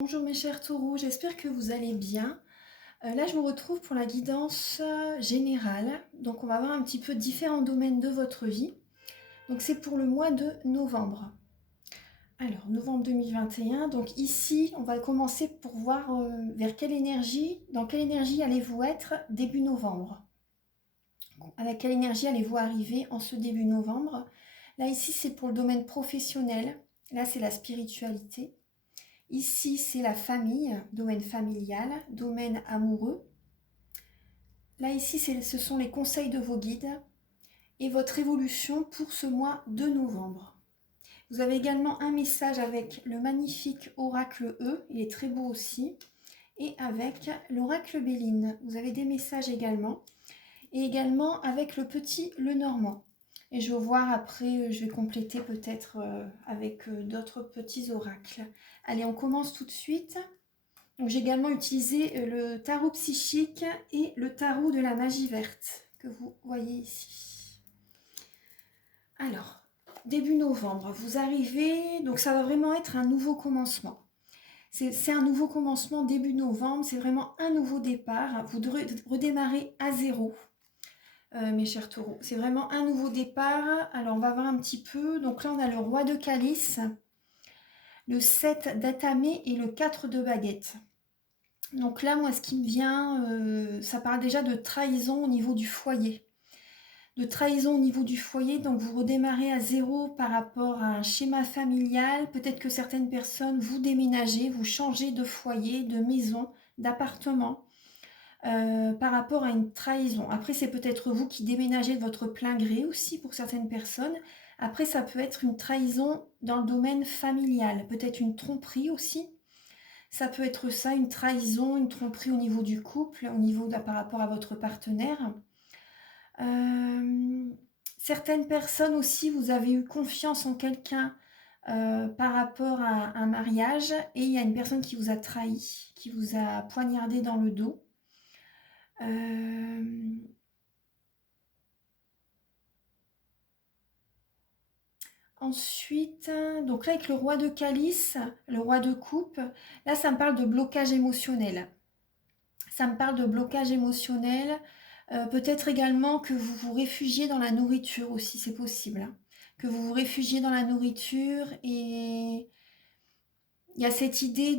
Bonjour mes chers taureaux, j'espère que vous allez bien. Là, je me retrouve pour la guidance générale. Donc, on va voir un petit peu différents domaines de votre vie. Donc, c'est pour le mois de novembre. Alors, novembre 2021. Donc, ici, on va commencer pour voir vers quelle énergie, dans quelle énergie allez-vous être début novembre. Avec quelle énergie allez-vous arriver en ce début novembre. Là, ici, c'est pour le domaine professionnel. Là, c'est la spiritualité. Ici, c'est la famille, domaine familial, domaine amoureux. Là, ici, ce sont les conseils de vos guides et votre évolution pour ce mois de novembre. Vous avez également un message avec le magnifique oracle E, il est très beau aussi, et avec l'oracle Béline. Vous avez des messages également, et également avec le petit Lenormand. Et je vais voir après, je vais compléter peut-être avec d'autres petits oracles. Allez, on commence tout de suite. J'ai également utilisé le tarot psychique et le tarot de la magie verte que vous voyez ici. Alors, début novembre, vous arrivez, donc ça va vraiment être un nouveau commencement. C'est un nouveau commencement début novembre, c'est vraiment un nouveau départ. Vous devrez redémarrer à zéro, mes chers taureaux. C'est vraiment un nouveau départ. Alors, on va voir un petit peu. Donc là, on a le roi de calice, le 7 d'atamé et le 4 de baguette. Donc là, moi, ce qui me vient, ça parle déjà de trahison au niveau du foyer. De trahison au niveau du foyer, donc vous redémarrez à zéro par rapport à un schéma familial. Peut-être que certaines personnes, vous déménagez, vous changez de foyer, de maison, d'appartement, par rapport à une trahison. Après, c'est peut-être vous qui déménagez de votre plein gré aussi pour certaines personnes. Après, ça peut être une trahison dans le domaine familial, peut-être une tromperie aussi. Ça peut être ça, une trahison, une tromperie au niveau du couple, au niveau par rapport à votre partenaire. Certaines personnes aussi, vous avez eu confiance en quelqu'un par rapport à un mariage et il y a une personne qui vous a trahi, qui vous a poignardé dans le dos. Ensuite, donc là avec le roi de calice, le roi de coupe, là ça me parle de blocage émotionnel. Ça me parle de blocage émotionnel. Peut-être également que vous vous réfugiez dans la nourriture aussi, c'est possible. Hein. Que vous vous réfugiez dans la nourriture et il y a cette idée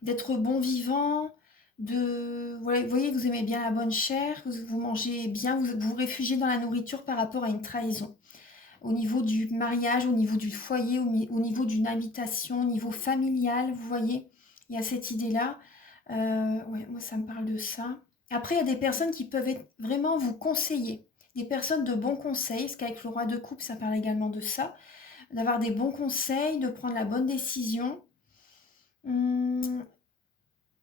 d'être bon vivant, vous voyez, vous aimez bien la bonne chair, vous mangez bien, vous vous réfugiez dans la nourriture par rapport à une trahison. Au niveau du mariage, au niveau du foyer, au niveau d'une habitation, au niveau familial, vous voyez, il y a cette idée-là. Ouais, moi, ça me parle de ça. Après, il y a des personnes qui peuvent vraiment vous conseiller, des personnes de bons conseils, parce qu'avec le roi de coupe, ça parle également de ça, d'avoir des bons conseils, de prendre la bonne décision.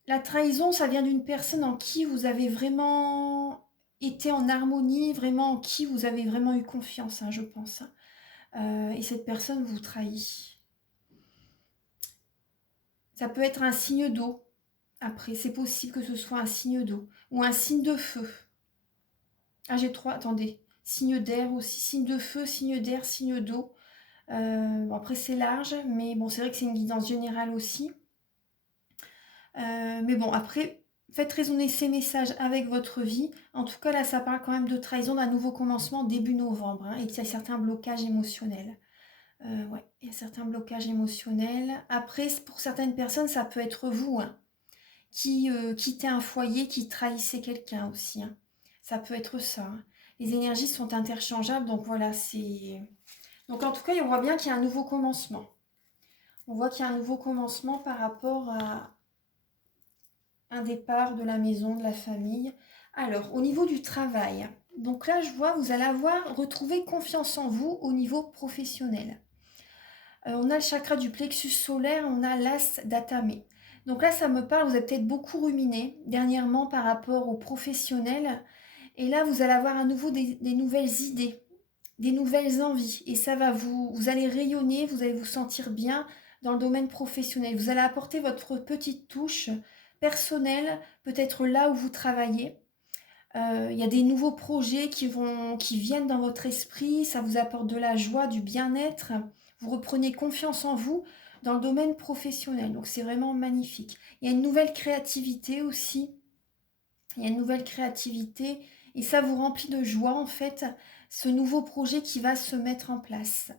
La trahison, ça vient d'une personne en qui vous avez vraiment été en harmonie, vraiment en qui vous avez vraiment eu confiance, hein, je pense. Et cette personne vous trahit. Ça peut être un signe d'eau. Après, c'est possible que ce soit un signe d'eau ou un signe de feu. Ah, j'ai trois, attendez. Signe d'air aussi, signe de feu, signe d'air, signe d'eau. Bon, après, c'est large, mais bon, c'est vrai que c'est une guidance générale aussi. Mais bon, après, faites résonner ces messages avec votre vie. En tout cas, là, ça parle quand même de trahison, d'un nouveau commencement début novembre, hein, et qu'il y a certains blocages émotionnels. Ouais, il y a certains blocages émotionnels. Après, pour certaines personnes, ça peut être vous, hein, qui quittez un foyer, qui trahissez quelqu'un aussi. Hein. Ça peut être ça. Hein. Les énergies sont interchangeables, donc voilà, c'est... Donc en tout cas, on voit bien qu'il y a un nouveau commencement. On voit qu'il y a un nouveau commencement par rapport à un départ de la maison, de la famille. Alors, au niveau du travail, donc là, je vois, vous allez avoir retrouvé confiance en vous au niveau professionnel. On a le chakra du plexus solaire, on a l'as d'atamé. Donc là, ça me parle, vous avez peut-être beaucoup ruminé dernièrement par rapport aux professionnels. Et là, vous allez avoir à nouveau des nouvelles idées, des nouvelles envies. Et ça va vous allez rayonner, vous allez vous sentir bien dans le domaine professionnel. Vous allez apporter votre petite touche personnelle, peut-être là où vous travaillez. Il y a des nouveaux projets qui viennent dans votre esprit, ça vous apporte de la joie, du bien-être. Vous reprenez confiance en vous. dans le domaine professionnel. Donc c'est vraiment magnifique. Il y a une nouvelle créativité aussi. Il y a une nouvelle créativité et ça vous remplit de joie en fait, ce nouveau projet qui va se mettre en place.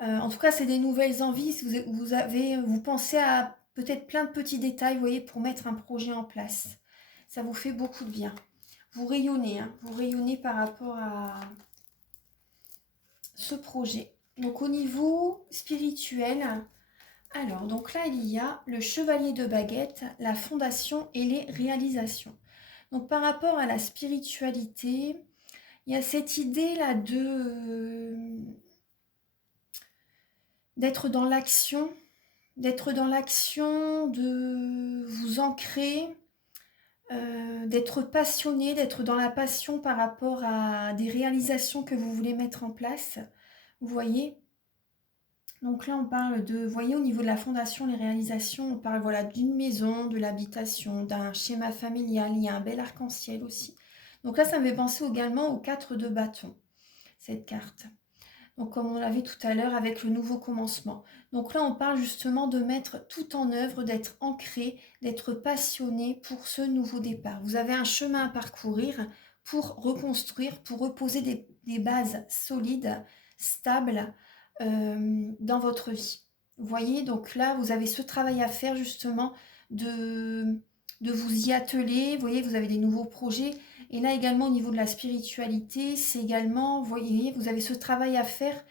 En tout cas, c'est des nouvelles envies. Vous pensez à peut-être plein de petits détails, vous voyez, pour mettre un projet en place. Ça vous fait beaucoup de bien. Vous rayonnez, hein, vous rayonnez par rapport à ce projet. Donc au niveau spirituel, alors donc là il y a le chevalier de baguette, la fondation et les réalisations. Donc par rapport à la spiritualité, il y a cette idée là d'être dans l'action, de vous ancrer, d'être passionné, d'être dans la passion par rapport à des réalisations que vous voulez mettre en place. Vous voyez? Donc là, on parle de, vous voyez, au niveau de la fondation, les réalisations, on parle voilà, d'une maison, de l'habitation, d'un schéma familial. Il y a un bel arc-en-ciel aussi. Donc là, ça me fait penser également aux 4 de bâton, cette carte. Donc comme on l'avait tout à l'heure avec le nouveau commencement. Donc là, on parle justement de mettre tout en œuvre, d'être ancré, d'être passionné pour ce nouveau départ. Vous avez un chemin à parcourir pour reconstruire, pour reposer des bases solides, stables dans votre vie. Vous voyez, donc là, vous avez ce travail à faire justement de vous y atteler. Vous voyez, vous avez des nouveaux projets. Et là également au niveau de la spiritualité, c'est également, vous voyez, vous avez ce travail à faire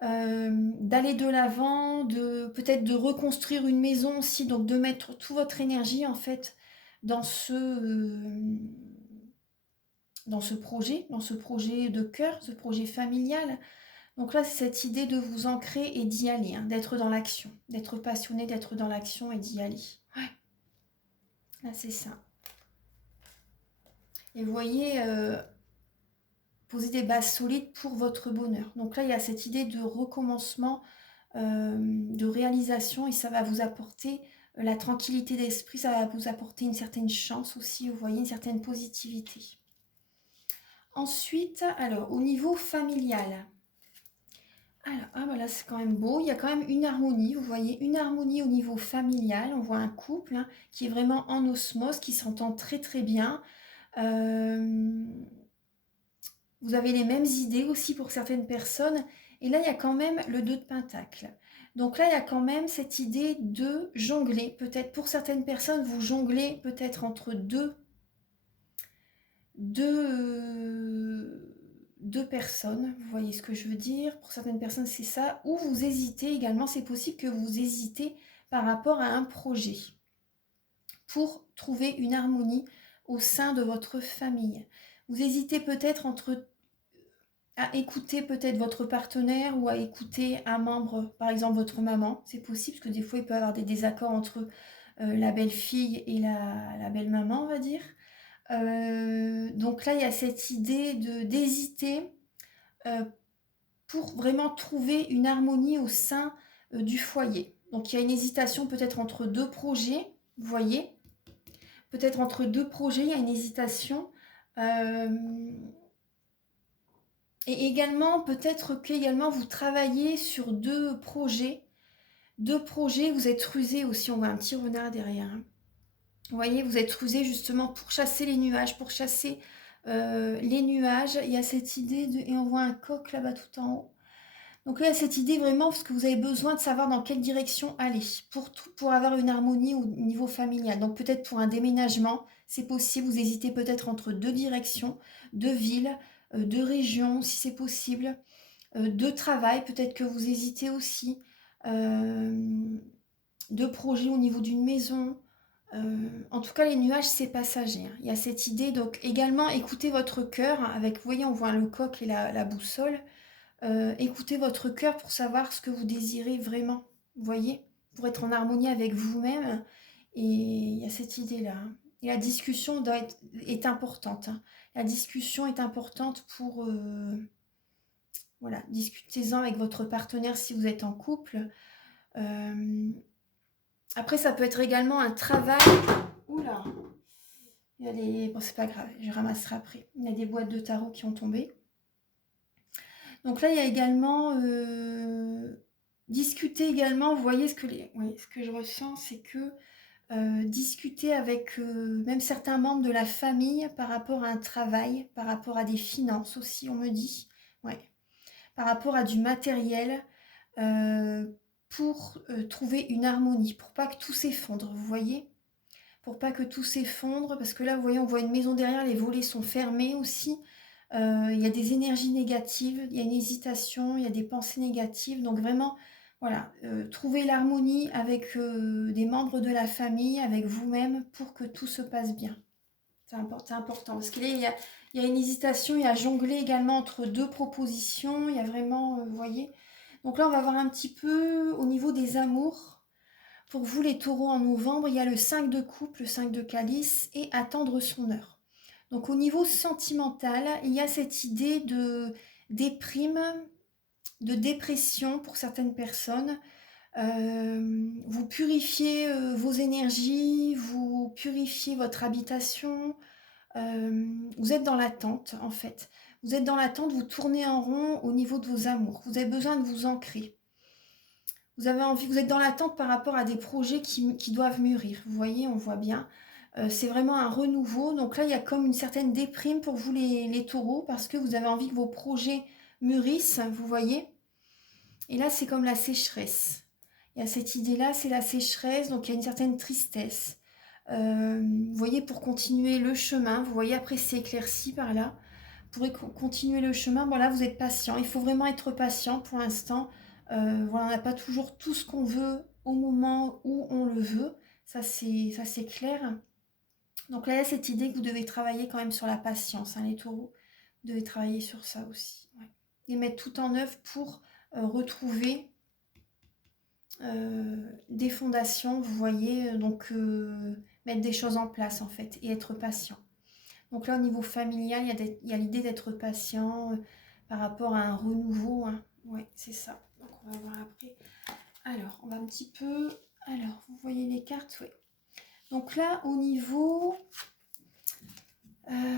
d'aller de l'avant, peut-être de reconstruire une maison aussi, donc de mettre toute votre énergie en fait dans dans ce projet de cœur, ce projet familial. Donc là, c'est cette idée de vous ancrer et d'y aller, hein, d'être dans l'action, d'être passionné, d'être dans l'action et d'y aller. Ouais, là c'est ça. Et vous voyez, poser des bases solides pour votre bonheur. Donc là, il y a cette idée de recommencement, de réalisation et ça va vous apporter la tranquillité d'esprit, ça va vous apporter une certaine chance aussi, vous voyez, une certaine positivité. Ensuite, alors, au niveau familial, alors, ah bah là c'est quand même beau, il y a quand même une harmonie, vous voyez, une harmonie au niveau familial, on voit un couple hein, qui est vraiment en osmose, qui s'entend très très bien. Vous avez les mêmes idées aussi pour certaines personnes. Et là, il y a quand même le 2 de Pentacle. Donc là, il y a quand même cette idée de jongler. Peut-être pour certaines personnes, vous jonglez peut-être entre deux personnes. Vous voyez ce que je veux dire? Pour certaines personnes, c'est ça. Ou vous hésitez également. C'est possible que vous hésitez par rapport à un projet pour trouver une harmonie au sein de votre famille. Vous hésitez peut-être à écouter peut-être votre partenaire ou à écouter un membre, par exemple votre maman. C'est possible parce que des fois il peut y avoir des désaccords entre la belle-fille et la belle-maman, on va dire. Donc là, il y a cette idée d'hésiter pour vraiment trouver une harmonie au sein du foyer. Donc il y a une hésitation peut-être entre deux projets, vous voyez. Peut-être entre deux projets, il y a une hésitation. Et également, peut-être que vous travaillez sur deux projets. Deux projets, vous êtes rusé aussi, on voit un petit renard derrière. Hein. Vous voyez, vous êtes rusé justement pour chasser les nuages, les nuages. Il y a cette idée et on voit un coq là-bas tout en haut. Donc là, il y a cette idée vraiment parce que vous avez besoin de savoir dans quelle direction aller pour avoir une harmonie au niveau familial. Donc peut-être pour un déménagement, c'est possible. Vous hésitez peut-être entre deux directions, deux villes, deux régions, si c'est possible. De travail, peut-être que vous hésitez aussi, de projets au niveau d'une maison. En tout cas, les nuages, c'est passager. Hein. Il y a cette idée, donc également, écoutez votre cœur, avec, vous voyez, on voit le coq et la boussole. Écoutez votre cœur pour savoir ce que vous désirez vraiment, vous voyez, pour être en harmonie avec vous-même. Et il y a cette idée-là. Hein. Et la discussion est importante. Hein. La discussion est importante pour... voilà, discutez-en avec votre partenaire si vous êtes en couple. Après, ça peut être également un travail. Oula, il y a des... Bon, c'est pas grave, je ramasserai après. Il y a des boîtes de tarot qui ont tombé. Donc là, il y a également Discuter également, vous voyez ce que je ressens, c'est que discuter avec même certains membres de la famille par rapport à un travail, par rapport à des finances aussi, on me dit, ouais, par rapport à du matériel, euh, pour trouver une harmonie, pour pas que tout s'effondre, vous voyez? Pour pas que tout s'effondre, parce que là, vous voyez, on voit une maison derrière, les volets sont fermés aussi. Il y a des énergies négatives, il y a une hésitation, il y a des pensées négatives. Donc vraiment, voilà, trouver l'harmonie avec des membres de la famille, avec vous-même, pour que tout se passe bien. C'est important, parce qu'il y a une hésitation, il y a jongler également entre deux propositions, il y a vraiment, vous voyez. Donc là, on va voir un petit peu au niveau des amours. Pour vous, les taureaux, en novembre, il y a le 5 de coupe, le 5 de calice et attendre son heure. Donc au niveau sentimental, il y a cette idée de déprime, de dépression pour certaines personnes. Vous purifiez vos énergies, vous purifiez votre habitation. Vous êtes dans l'attente en fait. Vous êtes dans l'attente, vous tournez en rond au niveau de vos amours. Vous avez besoin de vous ancrer. Vous avez envie, vous êtes dans l'attente par rapport à des projets qui doivent mûrir. Vous voyez, on voit bien. C'est vraiment un renouveau. Donc là, il y a comme une certaine déprime pour vous les taureaux parce que vous avez envie que vos projets mûrissent, vous voyez. Et là, c'est comme la sécheresse. Il y a cette idée-là, c'est la sécheresse, donc il y a une certaine tristesse. Vous voyez, pour continuer le chemin, vous voyez, après c'est éclairci par là. Pour continuer le chemin, bon là, vous êtes patient. Il faut vraiment être patient pour l'instant. Voilà, on n'a pas toujours tout ce qu'on veut au moment où on le veut. Ça, c'est clair. Donc là, il y a cette idée que vous devez travailler quand même sur la patience, hein, les taureaux. Vous devez travailler sur ça aussi. Ouais. Et mettre tout en œuvre pour retrouver des fondations, vous voyez, donc mettre des choses en place en fait et être patient. Donc là, au niveau familial, il y a l'idée d'être patient par rapport à un renouveau. Hein. Oui, c'est ça. Donc on va voir après. Alors, on va un petit peu... Alors, vous voyez les cartes, oui. Donc là, au niveau...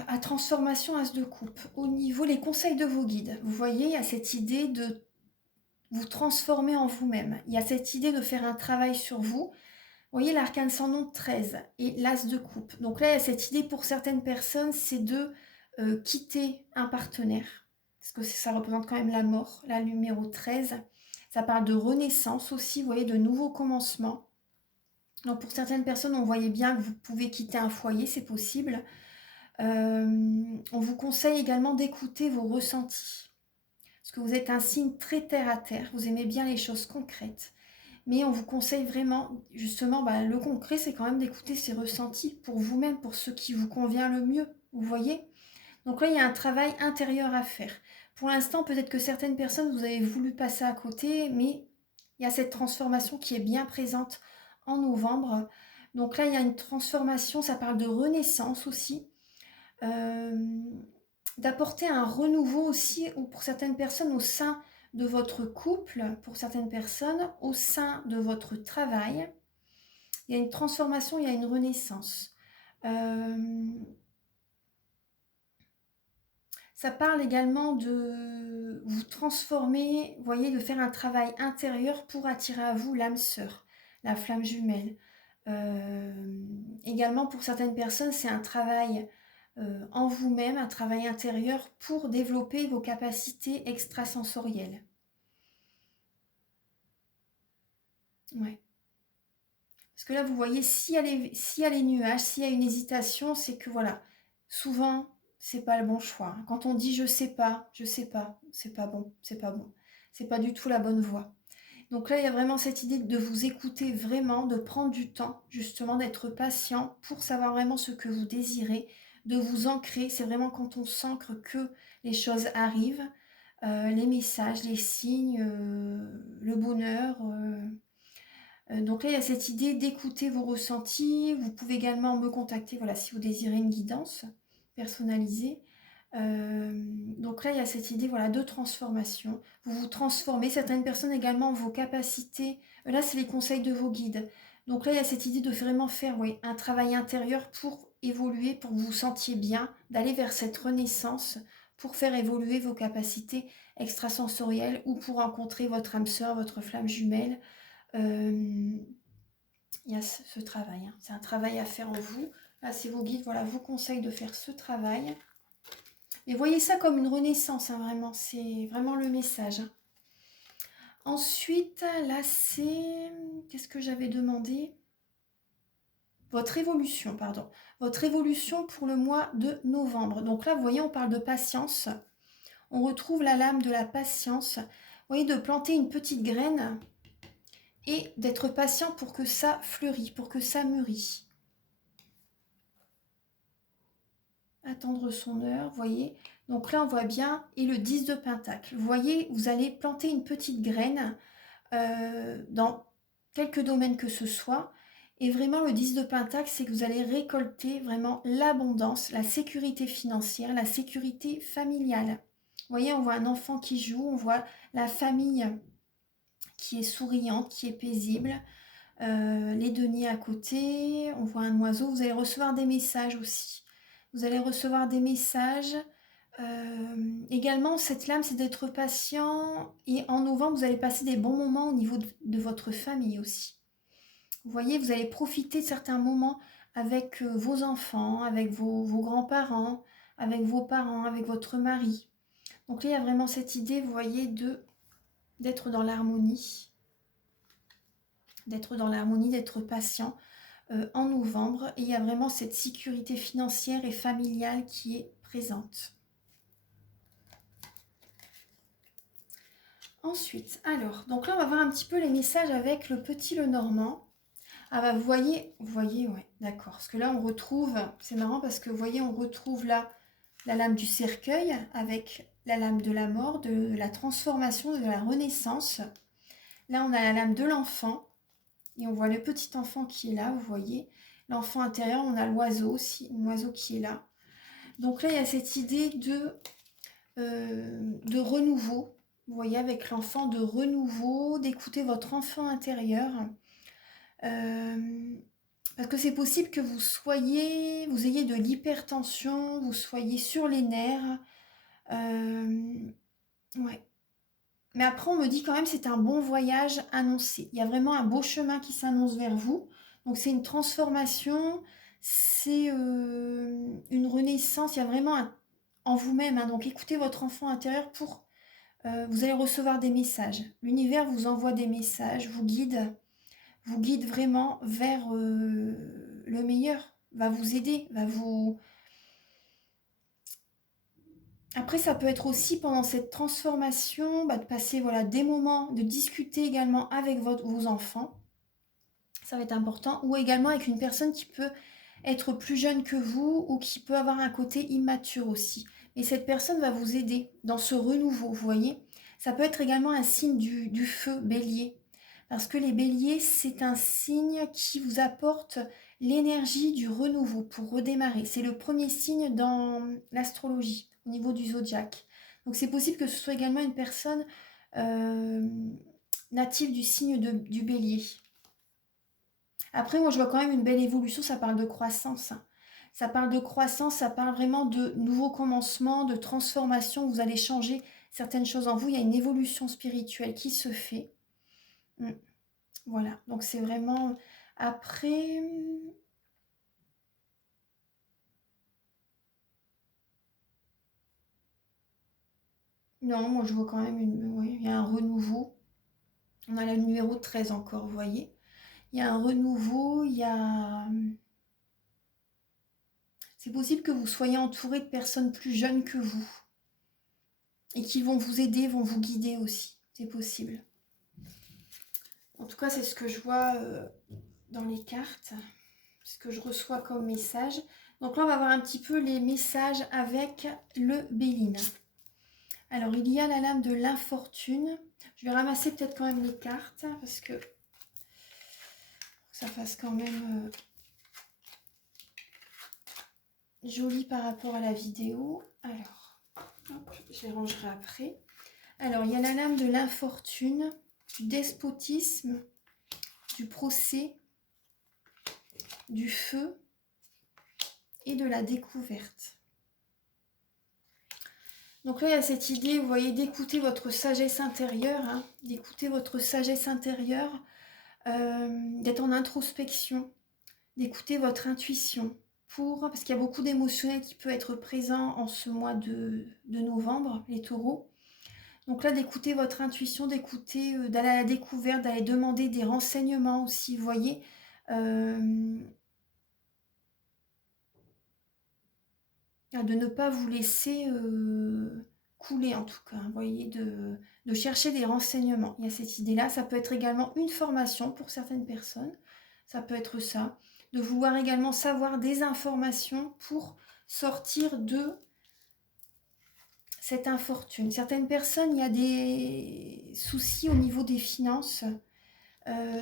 à transformation as de coupe, au niveau les conseils de vos guides, vous voyez, il y a cette idée de vous transformer en vous-même. Il y a cette idée de faire un travail sur vous. Vous voyez l'arcane sans nom 13 et l'as de coupe. Donc là, il y a cette idée pour certaines personnes, c'est de quitter un partenaire. Parce que ça représente quand même la mort, la numéro 13. Ça parle de renaissance aussi, vous voyez, de nouveaux commencements. Donc pour certaines personnes, on voyait bien que vous pouvez quitter un foyer, c'est possible. On vous conseille également d'écouter vos ressentis. Parce que vous êtes un signe très terre à terre, vous aimez bien les choses concrètes. Mais on vous conseille vraiment, justement, le concret, c'est quand même d'écouter ses ressentis pour vous-même, pour ce qui vous convient le mieux, vous voyez. Donc là, il y a un travail intérieur à faire. Pour l'instant, peut-être que certaines personnes, vous avez voulu passer à côté, mais il y a cette transformation qui est bien présente en novembre. Donc là, il y a une transformation, ça parle de renaissance aussi. D'apporter un renouveau aussi pour certaines personnes au sein de votre couple, pour certaines personnes au sein de votre travail. Il y a une transformation, il y a une renaissance. Ça parle également de vous transformer, vous voyez, de faire un travail intérieur pour attirer à vous l'âme sœur, la flamme jumelle. Également pour certaines personnes, c'est un travail en vous-même, un travail intérieur pour développer vos capacités extrasensorielles. Ouais. Parce que là, vous voyez, s'il y a les nuages, s'il y a une hésitation, c'est que voilà, souvent, c'est pas le bon choix. Quand on dit je sais pas, c'est pas bon, c'est pas bon. C'est pas du tout la bonne voie. Donc là, il y a vraiment cette idée de vous écouter vraiment, de prendre du temps, justement, d'être patient pour savoir vraiment ce que vous désirez, de vous ancrer. C'est vraiment quand on s'ancre que les choses arrivent, les messages, les signes, le bonheur. Donc là, il y a cette idée d'écouter vos ressentis. Vous pouvez également me contacter voilà, si vous désirez une guidance personnalisée. Donc là, il y a cette idée voilà, de transformation. Vous vous transformez. Certaines personnes également, vos capacités. Là, c'est les conseils de vos guides. Donc là, il y a cette idée de vraiment faire un travail intérieur pour évoluer, pour que vous vous sentiez bien, d'aller vers cette renaissance, pour faire évoluer vos capacités extrasensorielles ou pour rencontrer votre âme sœur, votre flamme jumelle. Il y a ce travail, hein. C'est un travail à faire en vous. Là, c'est vos guides, voilà, vous conseillent de faire ce travail. Et voyez ça comme une renaissance, hein, vraiment, c'est vraiment le message, hein. Ensuite, là, c'est... Qu'est-ce que j'avais demandé? Votre évolution, pardon. Votre évolution pour le mois de novembre. Donc là, vous voyez, on parle de patience. On retrouve la lame de la patience. Vous voyez, de planter une petite graine et d'être patient pour que ça fleurisse, pour que ça mûrisse. Attendre son heure, vous voyez. Donc là, on voit bien, et le 10 de Pentacle. Vous voyez, vous allez planter une petite graine dans quelques domaines que ce soit. Et vraiment, le 10 de Pentacle, c'est que vous allez récolter vraiment l'abondance, la sécurité financière, la sécurité familiale. Vous voyez, on voit un enfant qui joue, on voit la famille qui est souriante, qui est paisible. Les deniers à côté, on voit un oiseau. Vous allez recevoir des messages aussi. Vous allez recevoir des messages. Également, cette lame, c'est d'être patient. Et en novembre, vous allez passer des bons moments au niveau de votre famille aussi. Vous voyez, vous allez profiter de certains moments avec vos enfants, avec vos grands-parents, avec vos parents, avec votre mari. Donc là, il y a vraiment cette idée, vous voyez, d'être dans l'harmonie. D'être patient en novembre. Et il y a vraiment cette sécurité financière et familiale qui est présente. Ensuite, alors, donc là, on va voir un petit peu les messages avec le petit Lenormand. Ah bah, vous voyez, ouais, d'accord. Parce que là, on retrouve, c'est marrant parce que vous voyez, on retrouve là la lame du cercueil avec la lame de la mort, de la transformation, de la renaissance. Là, on a la lame de l'enfant. Et on voit le petit enfant qui est là, vous voyez. L'enfant intérieur, on a l'oiseau aussi, l'oiseau qui est là. Donc là, il y a cette idée de renouveau. Vous voyez, avec l'enfant, de renouveau, d'écouter votre enfant intérieur. Parce que c'est possible que vous ayez de l'hypertension, vous soyez sur les nerfs. Ouais. Mais après, on me dit quand même c'est un bon voyage annoncé. Il y a vraiment un beau chemin qui s'annonce vers vous. Donc c'est une transformation, c'est une renaissance. Il y a vraiment en vous-même, hein. Donc écoutez votre enfant intérieur pour... vous allez recevoir des messages. L'univers vous envoie des messages, vous guide vraiment vers le meilleur, va vous aider, va vous... Après, ça peut être aussi pendant cette transformation, de passer voilà, des moments, de discuter également avec vos enfants. Ça va être important. Ou également avec une personne qui peut être plus jeune que vous ou qui peut avoir un côté immature aussi. Et cette personne va vous aider dans ce renouveau, vous voyez. Ça peut être également un signe du feu, bélier. Parce que les béliers, c'est un signe qui vous apporte l'énergie du renouveau pour redémarrer. C'est le premier signe dans l'astrologie, au niveau du zodiaque. Donc c'est possible que ce soit également une personne native du signe du bélier. Après, moi, je vois quand même une belle évolution, ça parle de croissance. Ça parle de croissance, ça parle vraiment de nouveaux commencements, de transformation. Vous allez changer certaines choses en vous. Il y a une évolution spirituelle qui se fait. Voilà, donc c'est vraiment... Après... Non, moi je vois quand même oui, il y a un renouveau. On a le numéro 13 encore, vous voyez. Il y a un renouveau, il y a... C'est possible que vous soyez entouré de personnes plus jeunes que vous. Et qui vont vous aider, vont vous guider aussi. C'est possible. En tout cas, c'est ce que je vois dans les cartes. Ce que je reçois comme message. Donc là, on va voir un petit peu les messages avec le Béline. Alors, il y a la lame de l'infortune. Je vais ramasser peut-être quand même les cartes, parce que ça fasse quand même joli par rapport à la vidéo. Alors, hop, je les rangerai après. Alors, il y a la lame de l'infortune, du despotisme, du procès, du feu et de la découverte. Donc là, il y a cette idée, vous voyez, d'écouter votre sagesse intérieure, hein, d'écouter votre sagesse intérieure, d'être en introspection, d'écouter votre intuition, parce qu'il y a beaucoup d'émotionnel qui peut être présent en ce mois de novembre, les taureaux. Donc là, d'écouter votre intuition, d'écouter, d'aller à la découverte, d'aller demander des renseignements aussi, vous voyez. De ne pas vous laisser couler en tout cas, vous voyez, de chercher des renseignements. Il y a cette idée-là, ça peut être également une formation pour certaines personnes, ça peut être ça, de vouloir également savoir des informations pour sortir de cette infortune. Certaines personnes, il y a des soucis au niveau des finances,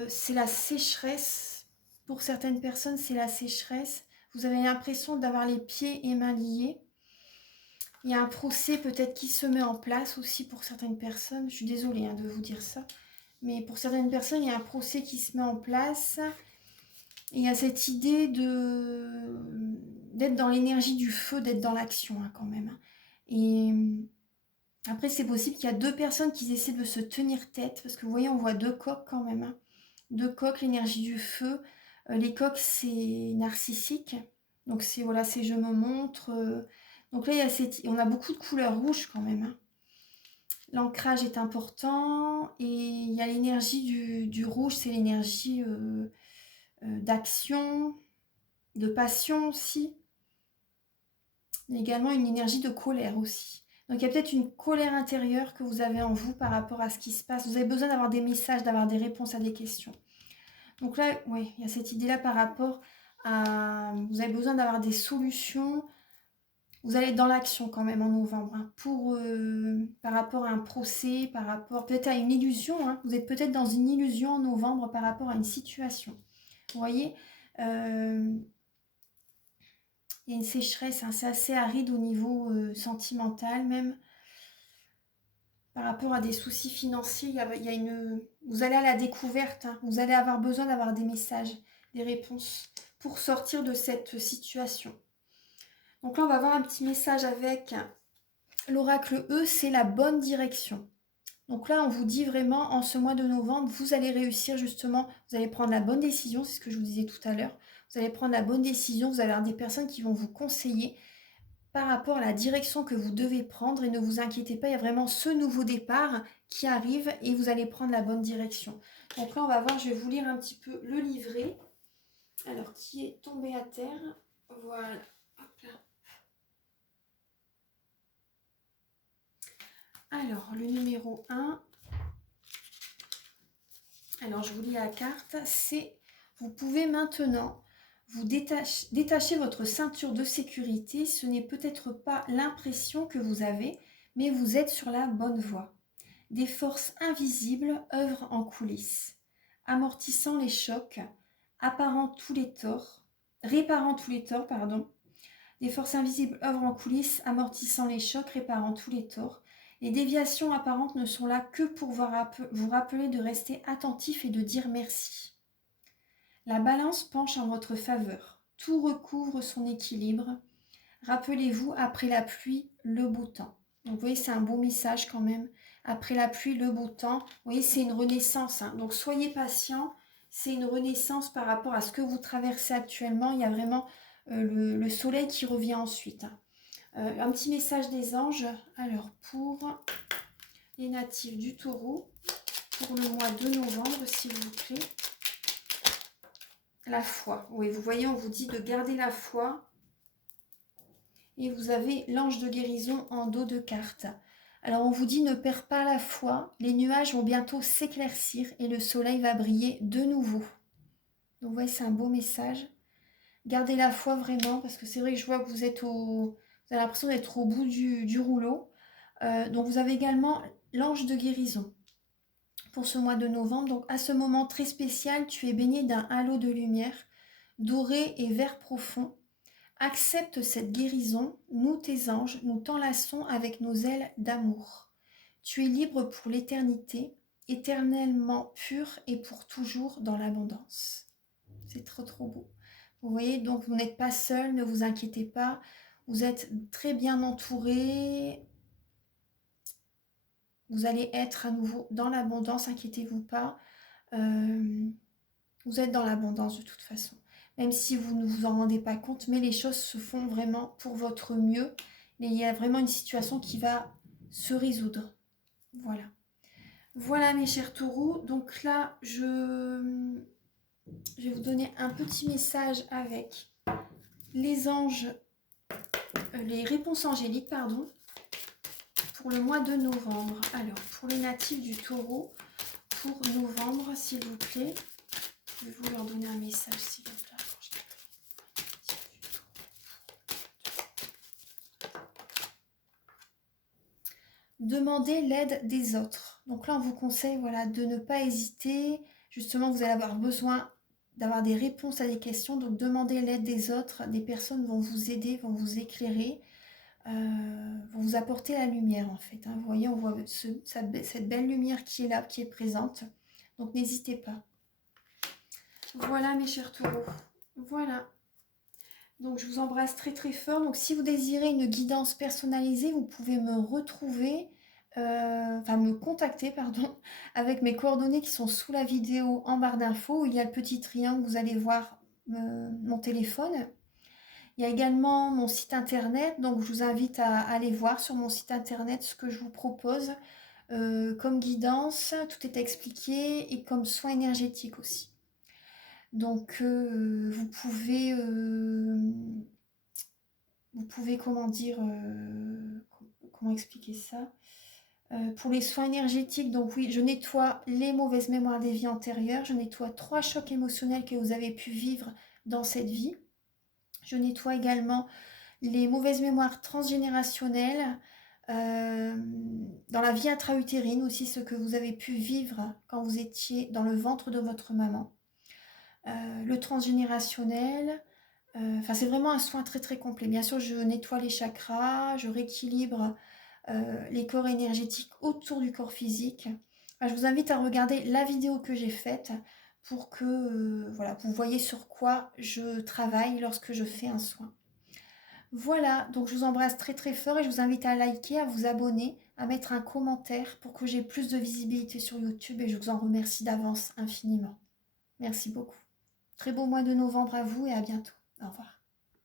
c'est la sécheresse. Pour certaines personnes, c'est la sécheresse. Vous avez l'impression d'avoir les pieds et mains liés. Il y a un procès peut-être qui se met en place aussi pour certaines personnes. Je suis désolée de vous dire ça. Mais pour certaines personnes, il y a un procès qui se met en place. Et il y a cette idée d'être dans l'énergie du feu, d'être dans l'action quand même. Et après, c'est possible qu'il y a deux personnes qui essaient de se tenir tête. Parce que vous voyez, on voit deux coqs quand même. Deux coqs, l'énergie du feu. Les coqs, c'est narcissique. Donc c'est voilà, c'est je me montre. Donc là, on a beaucoup de couleurs rouges quand même. L'ancrage est important. Et il y a l'énergie du rouge, c'est l'énergie d'action, de passion aussi. Il y a également une énergie de colère aussi. Donc il y a peut-être une colère intérieure que vous avez en vous par rapport à ce qui se passe. Vous avez besoin d'avoir des messages, d'avoir des réponses à des questions. Donc là, oui, il y a cette idée-là par rapport à... Vous avez besoin d'avoir des solutions. Vous allez être dans l'action quand même en novembre, par rapport à un procès, par rapport peut-être à une illusion. Vous êtes peut-être dans une illusion en novembre par rapport à une situation. Vous voyez, il y a une sécheresse, c'est assez aride au niveau sentimental même. Par rapport à des soucis financiers, vous allez à la découverte, vous allez avoir besoin d'avoir des messages, des réponses pour sortir de cette situation. Donc là, on va avoir un petit message avec l'oracle E, c'est la bonne direction. Donc là, on vous dit vraiment, en ce mois de novembre, vous allez réussir justement, vous allez prendre la bonne décision, c'est ce que je vous disais tout à l'heure. Vous allez prendre la bonne décision, vous allez avoir des personnes qui vont vous conseiller par rapport à la direction que vous devez prendre et ne vous inquiétez pas, il y a vraiment ce nouveau départ qui arrive et vous allez prendre la bonne direction. Donc là, on va voir, je vais vous lire un petit peu le livret. Alors, qui est tombé à terre. Voilà. Hop là. Alors, le numéro 1. Alors, je vous lis la carte. C'est, vous pouvez maintenant vous détacher votre ceinture de sécurité. Ce n'est peut-être pas l'impression que vous avez, mais vous êtes sur la bonne voie. Des forces invisibles œuvrent en coulisses, amortissant les chocs, réparant tous les torts. Des forces invisibles œuvrent en coulisses, amortissant les chocs, réparant tous les torts. Les déviations apparentes ne sont là que pour vous rappeler de rester attentif et de dire merci. La balance penche en votre faveur. Tout recouvre son équilibre. Rappelez-vous, après la pluie, le beau temps. Donc vous voyez, c'est un beau message quand même. Après la pluie, le beau temps. Vous voyez, c'est une renaissance. Donc soyez patient. C'est une renaissance par rapport à ce que vous traversez actuellement. Il y a vraiment le soleil qui revient ensuite. Un petit message des anges. Alors, pour les natifs du taureau, pour le mois de novembre, s'il vous plaît. La foi. Oui, vous voyez, on vous dit de garder la foi. Et vous avez l'ange de guérison en dos de carte. Alors on vous dit ne perds pas la foi, les nuages vont bientôt s'éclaircir et le soleil va briller de nouveau. Donc vous voyez, c'est un beau message. Gardez la foi vraiment, parce que c'est vrai que je vois que vous avez l'impression d'être au bout du rouleau. Donc vous avez également l'ange de guérison pour ce mois de novembre. Donc à ce moment très spécial, tu es baigné d'un halo de lumière, doré et vert profond. Accepte cette guérison, nous tes anges, nous t'enlaçons avec nos ailes d'amour. Tu es libre pour l'éternité, éternellement pur et pour toujours dans l'abondance. C'est trop trop beau. Vous voyez, donc vous n'êtes pas seul, ne vous inquiétez pas. Vous êtes très bien entouré. Vous allez être à nouveau dans l'abondance, inquiétez-vous pas. Vous êtes dans l'abondance de toute façon. Même si vous ne vous en rendez pas compte, mais les choses se font vraiment pour votre mieux. Mais il y a vraiment une situation qui va se résoudre. Voilà. Voilà mes chers taureaux. Donc là, je vais vous donner un petit message avec les anges, les réponses angéliques, pardon, pour le mois de novembre. Alors, pour les natifs du taureau, pour novembre, s'il vous plaît, pouvez-vous leur donner un message, s'il vous plaît? Demandez l'aide des autres. Donc là, on vous conseille voilà, de ne pas hésiter. Justement, vous allez avoir besoin d'avoir des réponses à des questions. Donc, demandez l'aide des autres. Des personnes vont vous aider, vont vous éclairer, vont vous apporter la lumière, en fait. Hein. Vous voyez, on voit cette belle lumière qui est là, qui est présente. Donc, n'hésitez pas. Voilà, mes chers taureaux. Voilà. Donc, je vous embrasse très, très fort. Donc, si vous désirez une guidance personnalisée, vous pouvez me retrouver, enfin me contacter, pardon, avec mes coordonnées qui sont sous la vidéo en barre d'infos. Il y a le petit triangle, vous allez voir mon téléphone. Il y a également mon site internet, donc je vous invite à aller voir sur mon site internet ce que je vous propose comme guidance. Tout est expliqué et comme soin énergétique aussi. Donc vous pouvez comment dire, comment expliquer ça, pour les soins énergétiques, donc oui, je nettoie les mauvaises mémoires des vies antérieures, je nettoie 3 chocs émotionnels que vous avez pu vivre dans cette vie. Je nettoie également les mauvaises mémoires transgénérationnelles, dans la vie intra-utérine aussi, ce que vous avez pu vivre quand vous étiez dans le ventre de votre maman. Le transgénérationnel, enfin c'est vraiment un soin très très complet. Bien sûr, je nettoie les chakras, je rééquilibre les corps énergétiques autour du corps physique. Enfin, je vous invite à regarder la vidéo que j'ai faite pour que voilà, vous voyez sur quoi je travaille lorsque je fais un soin. Voilà, donc je vous embrasse très très fort et je vous invite à liker, à vous abonner, à mettre un commentaire pour que j'ai plus de visibilité sur YouTube et je vous en remercie d'avance infiniment. Merci beaucoup. Très beau mois de novembre à vous et à bientôt. Au revoir.